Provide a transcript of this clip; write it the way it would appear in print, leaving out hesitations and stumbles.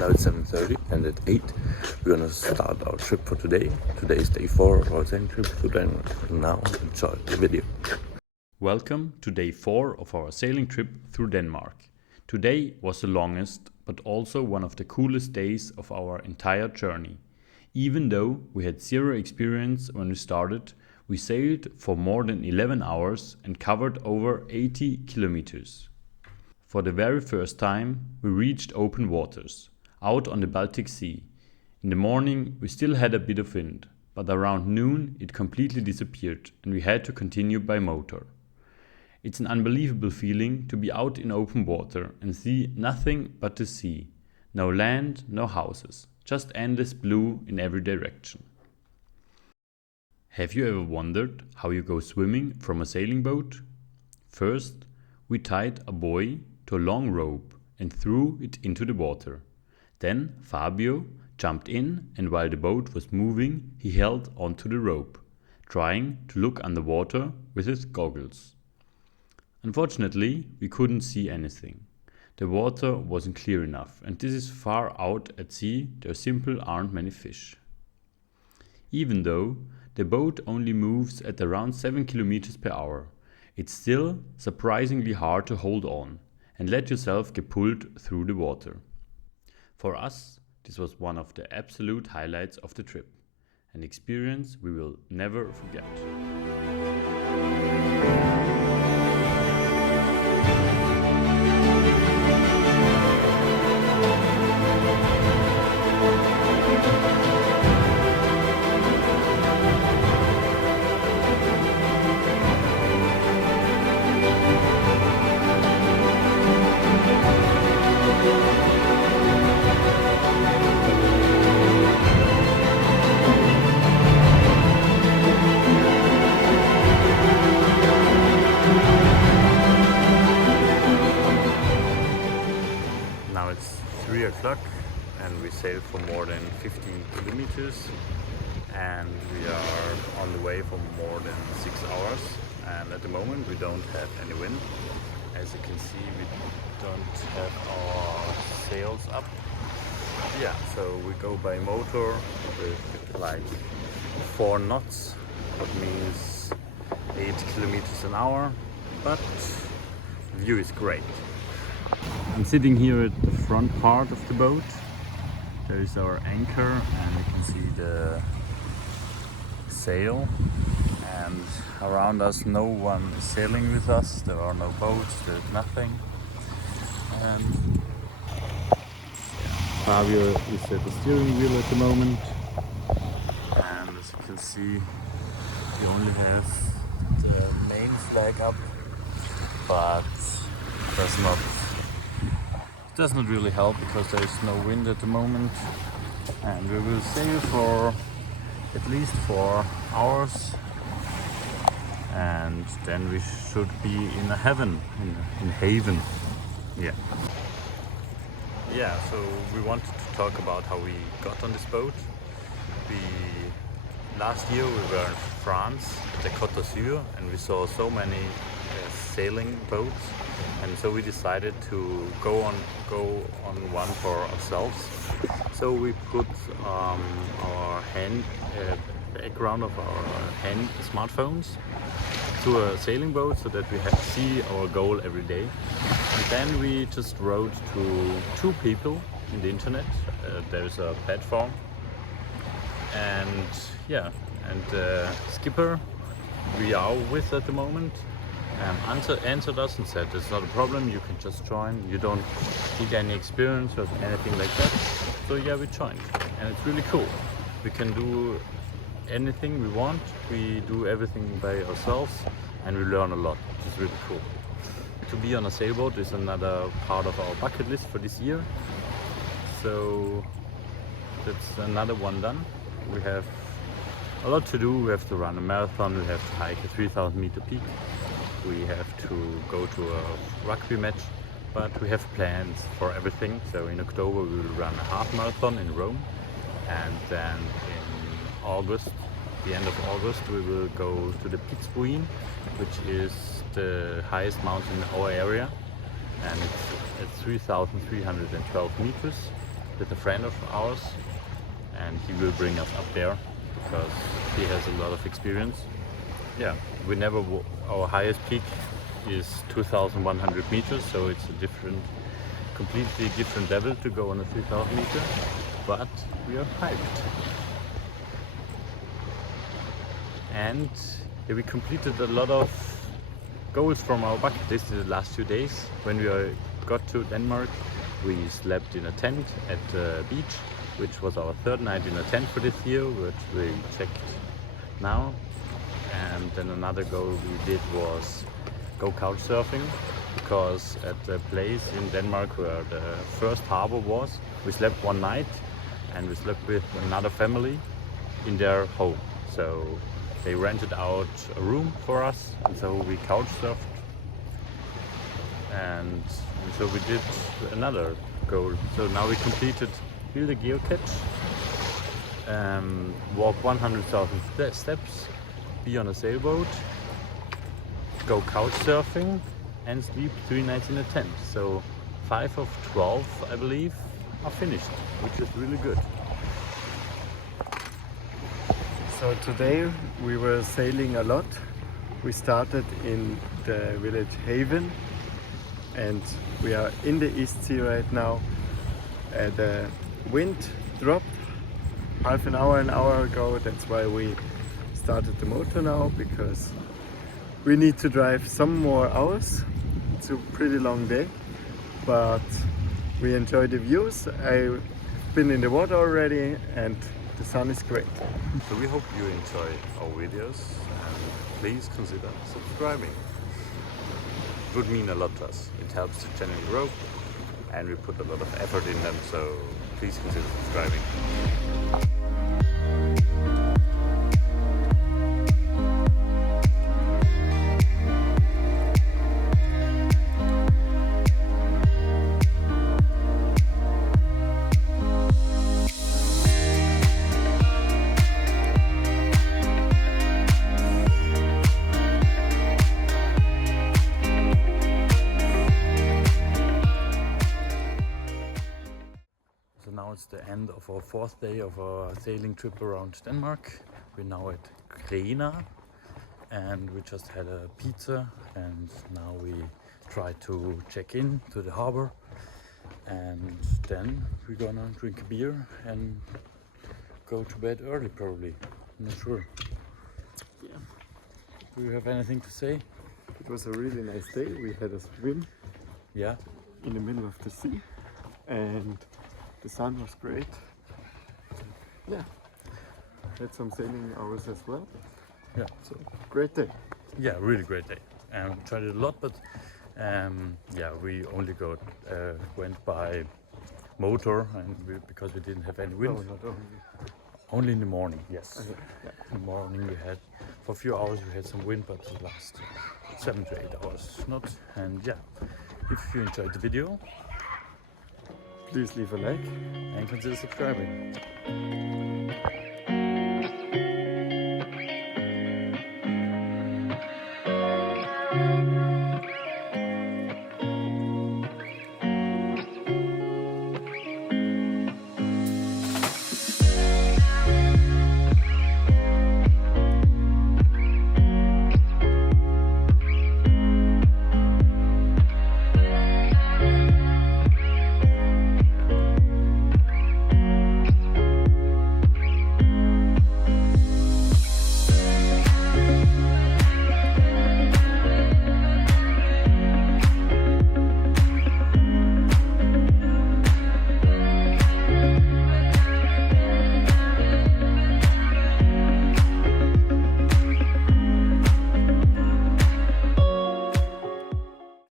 Now it's 7:30 and at 8 we're gonna start our trip for today. Today is day 4 of our sailing trip to Denmark. Now enjoy the video. Welcome to day 4 of our sailing trip through Denmark. Today was the longest but also one of the coolest days of our entire journey. Even though we had zero experience when we started, we sailed for more than 11 hours and covered over 80 kilometers. For the very first time, we reached open waters, out on the Baltic Sea. In the morning, we still had a bit of wind, but around noon it completely disappeared and we had to continue by motor. It's an unbelievable feeling to be out in open water and see nothing but the sea. No land, no houses, just endless blue in every direction. Have you ever wondered how you go swimming from a sailing boat? First, we tied a buoy to a long rope and threw it into the water. Then Fabio jumped in, and while the boat was moving, he held onto the rope, trying to look underwater with his goggles. Unfortunately, we couldn't see anything. The water wasn't clear enough, and this is far out at sea, there simply aren't many fish. Even though the boat only moves at around 7 kilometers per hour, it's still surprisingly hard to hold on and let yourself get pulled through the water. For us, this was one of the absolute highlights of the trip, an experience we will never forget. Now it's 3 o'clock and we sailed for more than 15 kilometers and we are on the way for more than 6 hours, and at the moment we don't have any wind. As you can see, we don't have our sails up. Yeah, so we go by motor with like 4 knots, that means 8 kilometers an hour, but the view is great. I'm sitting here at the front part of the boat. There is our anchor and you can see the sail, and around us no one is sailing with us. There are no boats, there's nothing. And Fabio is at the steering wheel at the moment, and as you can see we only have the main flag up, but does not really help because there is no wind at the moment, and we will sail for at least 4 hours and then we should be in a haven. Yeah, so we wanted to talk about how we got on this boat. Last year we were in France, at the Côte d'Azur, and we saw so many sailing boats, and so we decided to go on one for ourselves. So we put our background of our hand smartphones to a sailing boat so that we see our goal every day. And then we just wrote to 2 people in the internet. There's a platform, and yeah, and skipper we are with at the moment answered us and said it's not a problem, you can just join, you don't need any experience or anything like that. So yeah, we joined, and it's really cool. We can do anything we want, we do everything by ourselves, and we learn a lot, which is really cool. To be on a sailboat is another part of our bucket list for this year, so that's another one done. We have a lot to do. We have to run a marathon, we have to hike a 3,000 meter peak, we have to go to a rugby match, but we have plans for everything. So in October we will run a half marathon in Rome, and then in August, the end of August, we will go to the Pitzbuin, which is the highest mountain in our area, and it's at 3,312 meters. with a friend of ours, and he will bring us up there because he has a lot of experience. Yeah, we never our highest peak is 2,100 meters, so it's a completely different level to go on a 3,000 meter, but we are hyped. And yeah, we completed a lot of goals from our bucket list in the last 2 days. When we got to Denmark, we slept in a tent at the beach, which was our third night in a tent for this year, which we checked now. And then another goal we did was go couch surfing, because at the place in Denmark where the first harbor was, we slept one night, and we slept with another family in their home. So they rented out a room for us, and so we couch surfed. And so we did another goal. So now we completed build a geocache, walk 100,000 steps, be on a sailboat, go couch surfing, and sleep 3 nights in a tent. So 5 of 12, I believe, are finished, which is really good. So today we were sailing a lot. We started in the village Haven, and we are in the East Sea right now. The wind dropped half an hour ago. That's why we started the motor now, because we need to drive some more hours. It's a pretty long day, but we enjoy the views. I've been in the water already, and the sun is great. So we hope you enjoy our videos, and please consider subscribing. It would mean a lot to us. It helps the channel grow, and we put a lot of effort in them, so please consider subscribing. So now it's the end of our 4th day of our sailing trip around Denmark. We're now at Grena, and we just had a pizza, and now we try to check in to the harbor, and then we're gonna drink a beer and go to bed early probably. I'm not sure. Yeah. Do you have anything to say? It was a really nice day. We had a swim Yeah. in the middle of the sea, and the sun was great. Yeah, had some sailing hours as well. Yeah. So great day. Yeah, really great day. Tried it a lot, but yeah, we only went by motor, and because we didn't have any wind. No, not only. Only in the morning, yes. Yeah. In the morning we had, for a few hours we had some wind, but the last 7 to 8 hours not. And yeah, if you enjoyed the video, Please leave a like. and consider subscribing.